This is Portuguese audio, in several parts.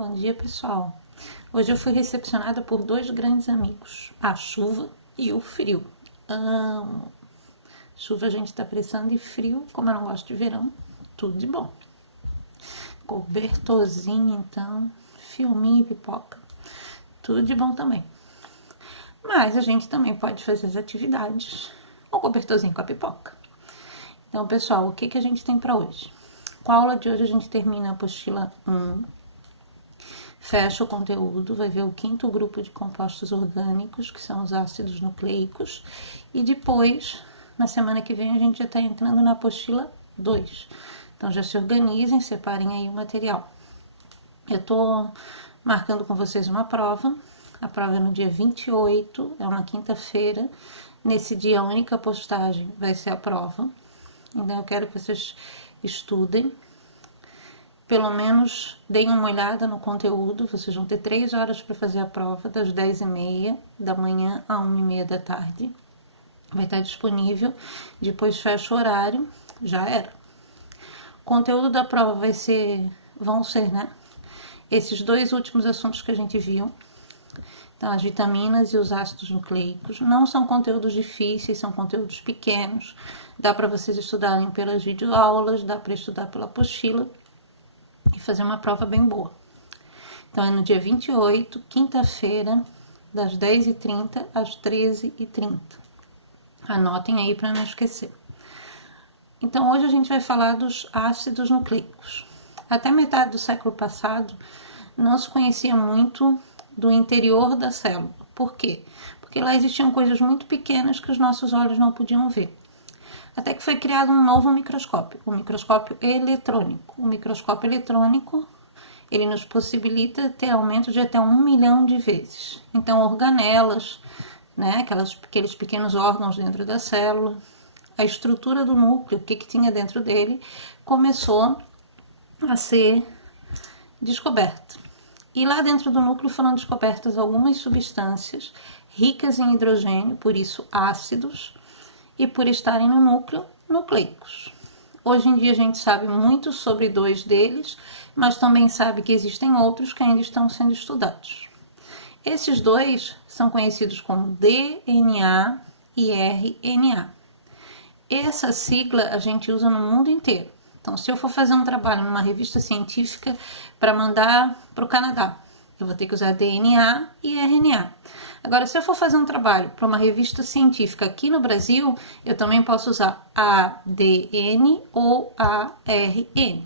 Bom dia, pessoal. Hoje eu fui recepcionada por dois grandes amigos, a chuva e o frio. Amo. Chuva a gente tá precisando, e frio, como eu não gosto de verão, tudo de bom. Cobertorzinho, então, filminho e pipoca, tudo de bom também. Mas a gente também pode fazer as atividades, o cobertorzinho com a pipoca. Então, pessoal, o que a gente tem para hoje? Com a aula de hoje a gente termina a apostila 1, fecha o conteúdo, vai ver o 5º grupo de compostos orgânicos, que são os ácidos nucleicos, e depois, na semana que vem, a gente já está entrando na apostila 2. Então, já se organizem, separem aí o material. Eu tô marcando com vocês uma prova, a prova é no dia 28, é uma quinta-feira. Nesse dia, a única postagem vai ser a prova. Então, eu quero que vocês estudem, pelo menos deem uma olhada no conteúdo. Vocês vão ter 3 horas para fazer a prova, das 10h30 da manhã a 1h30 da tarde. Vai estar disponível, depois fecha o horário, já era. O conteúdo da prova vão ser, né, esses dois últimos assuntos que a gente viu. Então, as vitaminas e os ácidos nucleicos não são conteúdos difíceis, são conteúdos pequenos. Dá para vocês estudarem pelas videoaulas, dá para estudar pela apostila e fazer uma prova bem boa. Então, é no dia 28, quinta-feira, das 10h30 às 13h30. Anotem aí para não esquecer. Então, hoje a gente vai falar dos ácidos nucleicos. Até metade do século passado, não se conhecia muito do interior da célula. Por quê? Porque lá existiam coisas muito pequenas que os nossos olhos não podiam ver. Até que foi criado um novo microscópio, o microscópio eletrônico. O microscópio eletrônico, ele nos possibilita ter aumento de até 1 milhão de vezes. Então, organelas, né, aqueles pequenos órgãos dentro da célula, a estrutura do núcleo, o que tinha dentro dele, começou a ser descoberta. E lá dentro do núcleo foram descobertas algumas substâncias ricas em hidrogênio, por isso ácidos, e por estarem no núcleo, nucleicos. Hoje em dia a gente sabe muito sobre 2 deles, mas também sabe que existem outros que ainda estão sendo estudados. Esses 2 são conhecidos como DNA e RNA. Essa sigla a gente usa no mundo inteiro. Então, se eu for fazer um trabalho numa revista científica para mandar para o Canadá, eu vou ter que usar DNA e RNA. Agora, se eu for fazer um trabalho para uma revista científica aqui no Brasil, eu também posso usar ADN ou ARN.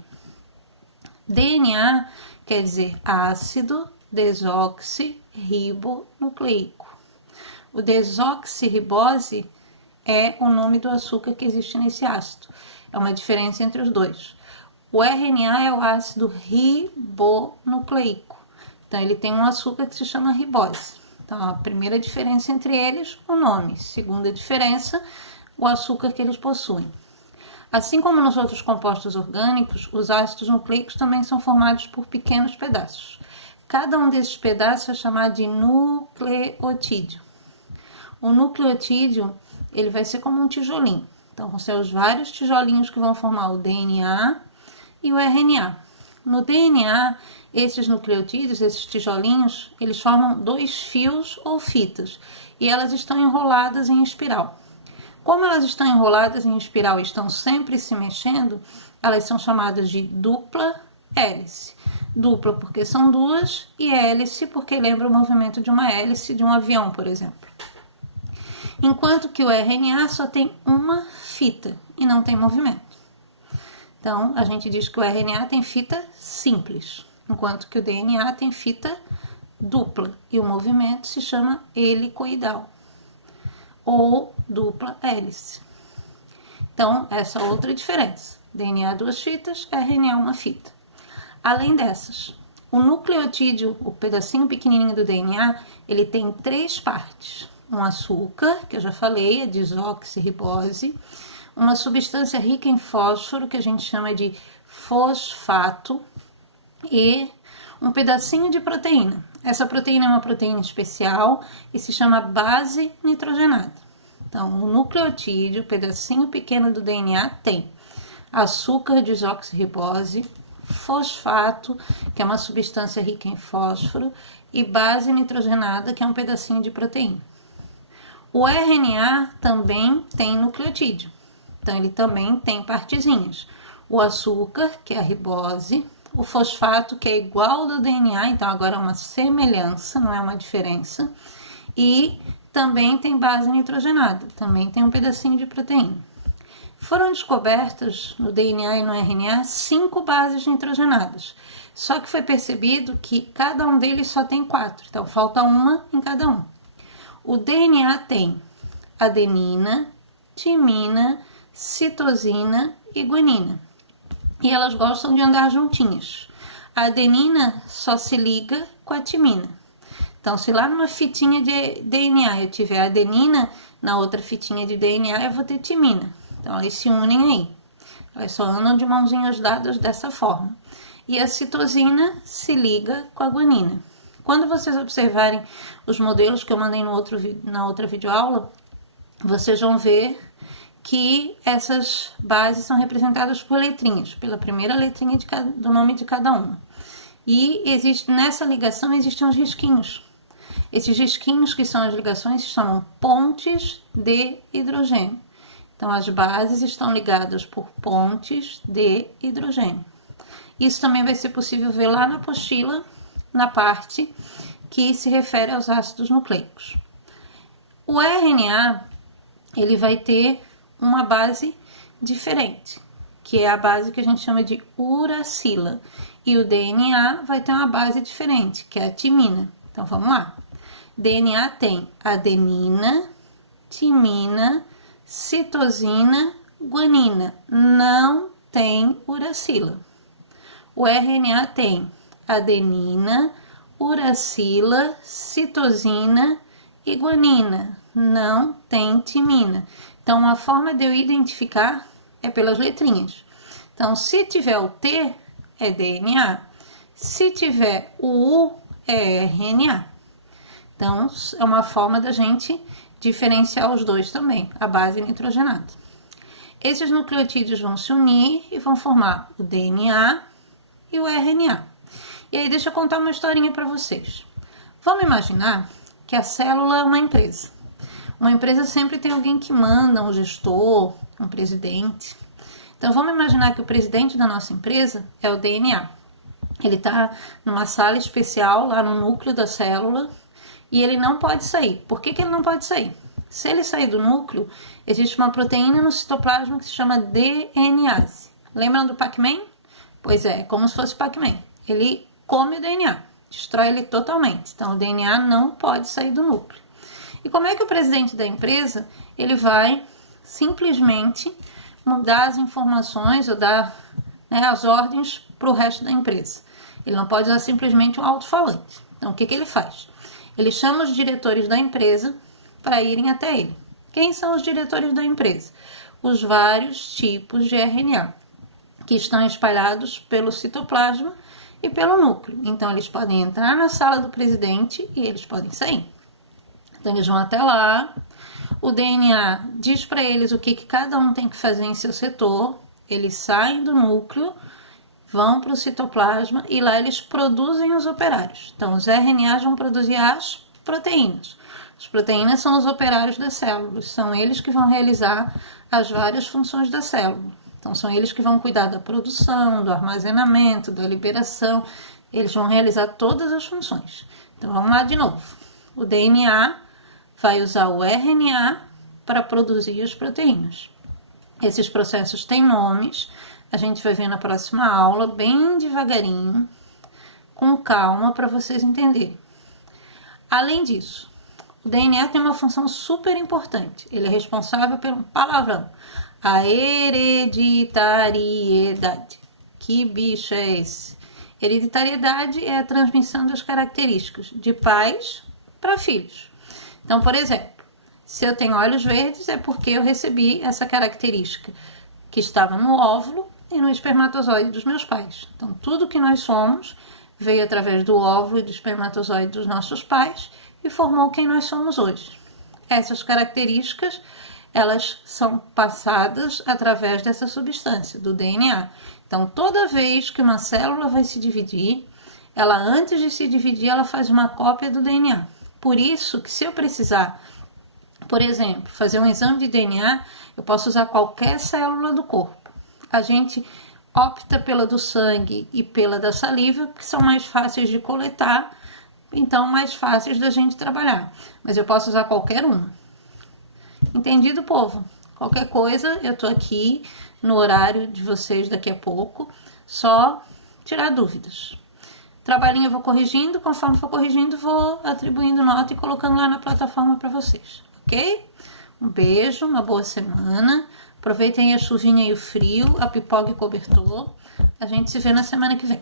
DNA quer dizer ácido desoxirribonucleico. O desoxirribose é o nome do açúcar que existe nesse ácido. É uma diferença entre os dois. O RNA é o ácido ribonucleico. Então, ele tem um açúcar que se chama ribose. Então, a primeira diferença entre eles, o nome. Segunda diferença, o açúcar que eles possuem. Assim como nos outros compostos orgânicos, os ácidos nucleicos também são formados por pequenos pedaços. Cada um desses pedaços é chamado de nucleotídeo. O nucleotídeo, ele vai ser como um tijolinho. Então, vão ser os vários tijolinhos que vão formar o DNA e o RNA. No DNA, esses nucleotídeos, esses tijolinhos, eles formam 2 fios ou fitas e elas estão enroladas em espiral. Como elas estão enroladas em espiral e estão sempre se mexendo, elas são chamadas de dupla hélice. Dupla porque são 2 e hélice porque lembra o movimento de uma hélice de um avião, por exemplo. Enquanto que o RNA só tem uma fita e não tem movimento. Então, a gente diz que o RNA tem fita simples, enquanto que o DNA tem fita dupla. E o movimento se chama helicoidal, ou dupla hélice. Então, essa é outra diferença. DNA 2 fitas, RNA 1 fita. Além dessas, o nucleotídeo, o pedacinho pequenininho do DNA, ele tem 3 partes. Um açúcar, que eu já falei, a desoxirribose, uma substância rica em fósforo, que a gente chama de fosfato, e um pedacinho de proteína. Essa proteína é uma proteína especial e se chama base nitrogenada. Então, o nucleotídeo, o pedacinho pequeno do DNA, tem açúcar desoxirribose, fosfato, que é uma substância rica em fósforo, e base nitrogenada, que é um pedacinho de proteína. O RNA também tem nucleotídeo, então ele também tem partezinhas. O açúcar, que é a ribose, o fosfato, que é igual ao do DNA, então agora é uma semelhança, não é uma diferença, e também tem base nitrogenada, também tem um pedacinho de proteína. Foram descobertas no DNA e no RNA 5 bases nitrogenadas, só que foi percebido que cada um deles só tem 4, então falta uma em cada um. O DNA tem adenina, timina, citosina e guanina. E elas gostam de andar juntinhas. A adenina só se liga com a timina. Então, se lá numa fitinha de DNA eu tiver adenina, na outra fitinha de DNA eu vou ter timina. Então, elas se unem aí. Elas só andam de mãozinhas dadas dessa forma. E a citosina se liga com a guanina. Quando vocês observarem os modelos que eu mandei na outra videoaula, vocês vão ver que essas bases são representadas por letrinhas, pela primeira letrinha do nome de cada uma. E nessa ligação existem os risquinhos. Esses risquinhos, que são as ligações, se chamam pontes de hidrogênio. Então, as bases estão ligadas por pontes de hidrogênio. Isso também vai ser possível ver lá na apostila, na parte que se refere aos ácidos nucleicos. O RNA, ele vai ter uma base diferente, que é a base que a gente chama de uracila. E o DNA vai ter uma base diferente, que é a timina. Então, vamos lá. DNA tem adenina, timina, citosina, guanina. Não tem uracila. O RNA tem adenina, uracila, citosina e guanina. Não tem timina. Então, uma forma de eu identificar é pelas letrinhas. Então, se tiver o T, é DNA. Se tiver o U, é RNA. Então, é uma forma da gente diferenciar os dois também, a base nitrogenada. Esses nucleotídeos vão se unir e vão formar o DNA e o RNA. E aí, deixa eu contar uma historinha para vocês. Vamos imaginar que a célula é uma empresa. Uma empresa sempre tem alguém que manda, um gestor, um presidente. Então, vamos imaginar que o presidente da nossa empresa é o DNA. Ele está numa sala especial, lá no núcleo da célula, e ele não pode sair. Por que ele não pode sair? Se ele sair do núcleo, existe uma proteína no citoplasma que se chama DNase. Lembram do Pac-Man? Pois é como se fosse Pac-Man. Ele come o DNA, destrói ele totalmente. Então, o DNA não pode sair do núcleo. E como é que o presidente da empresa, ele vai simplesmente mudar as informações ou dar as ordens para o resto da empresa? Ele não pode usar simplesmente um alto-falante. Então, o que ele faz? Ele chama os diretores da empresa para irem até ele. Quem são os diretores da empresa? Os vários tipos de RNA que estão espalhados pelo citoplasma e pelo núcleo. Então, eles podem entrar na sala do presidente e eles podem sair. Então, eles vão até lá, o DNA diz para eles o que cada um tem que fazer em seu setor, eles saem do núcleo, vão para o citoplasma e lá eles produzem os operários. Então, os RNAs vão produzir as proteínas. As proteínas são os operários das células, são eles que vão realizar as várias funções da célula. Então, são eles que vão cuidar da produção, do armazenamento, da liberação, eles vão realizar todas as funções. Então, vamos lá de novo. O DNA vai usar o RNA para produzir as proteínas. Esses processos têm nomes, a gente vai ver na próxima aula, bem devagarinho, com calma, para vocês entenderem. Além disso, o DNA tem uma função super importante. Ele é responsável pelo palavrão, a hereditariedade. Que bicho é esse? Hereditariedade é a transmissão das características de pais para filhos. Então, por exemplo, se eu tenho olhos verdes é porque eu recebi essa característica que estava no óvulo e no espermatozoide dos meus pais. Então, tudo que nós somos veio através do óvulo e do espermatozoide dos nossos pais e formou quem nós somos hoje. Essas características, elas são passadas através dessa substância, do DNA. Então, toda vez que uma célula vai se dividir, ela, antes de se dividir, ela faz uma cópia do DNA. Por isso que, se eu precisar, por exemplo, fazer um exame de DNA, eu posso usar qualquer célula do corpo. A gente opta pela do sangue e pela da saliva, que são mais fáceis de coletar, então mais fáceis da gente trabalhar. Mas eu posso usar qualquer uma. Entendido, povo? Qualquer coisa, eu tô aqui no horário de vocês daqui a pouco, só tirar dúvidas. Trabalhinho eu vou corrigindo, conforme for corrigindo, vou atribuindo nota e colocando lá na plataforma para vocês, ok? Um beijo, uma boa semana. Aproveitem a chuvinha e o frio, a pipoca e o cobertor. A gente se vê na semana que vem.